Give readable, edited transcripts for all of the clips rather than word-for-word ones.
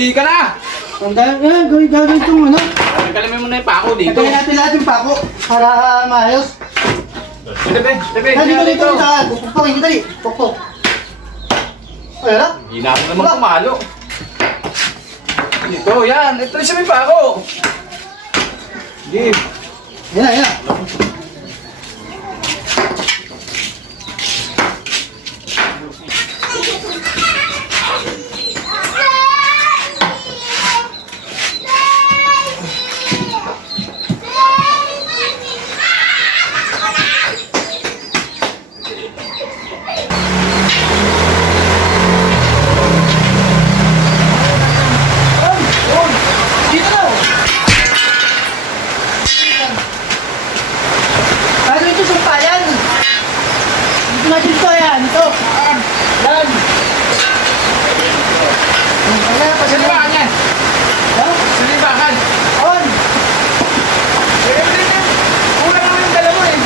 Munti ka na! Ang gagawin itong ano. Nagkalamin mo na yung pako dito. Nagawin natin lahat yung pako para maayos. Tabi. Dito. Pukpukin ko dali. Pukpuk. Ayun na. Hindi na ako naman kumalo. Ito, yan. Ito yung sabi pako. Sige. Yan na. Salibakan yan. Salibakan. On! Kulang naman yung dala mo eh.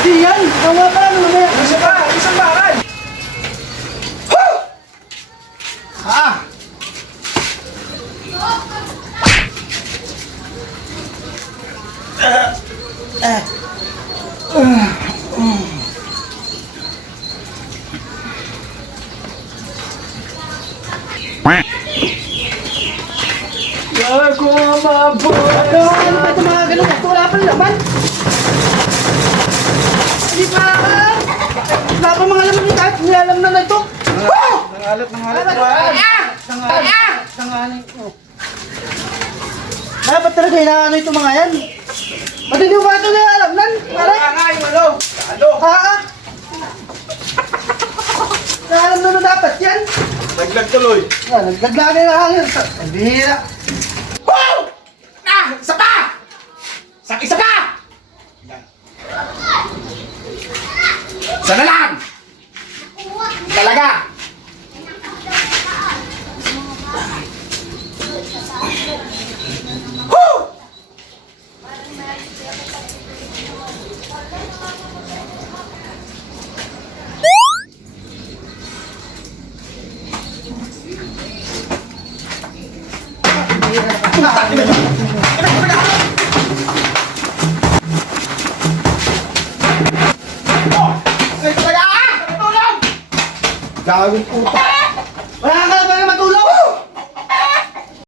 Di yan! Kawa pa lang mamaya. Isang bakal. Ah! Gago mabot! Ano ba ito mga ganun? Wala pa laman. Hindi pa! Wala pa mga laman nito. Nilalam na ito. Nangalat. Tanganin ko. Dapat talaga inaano ito mga yan. Ba't hindi mo ba ito nilalamnan? Aray! Malo! Ano? Ha? Nilalamnan na dapat yan. Naglag tuloy. Nagdaglagay na hangin. Ang bihira. Wow! Isa pa! Isa pa! Isa na lang! Talaga! Woo! Gagawin puta!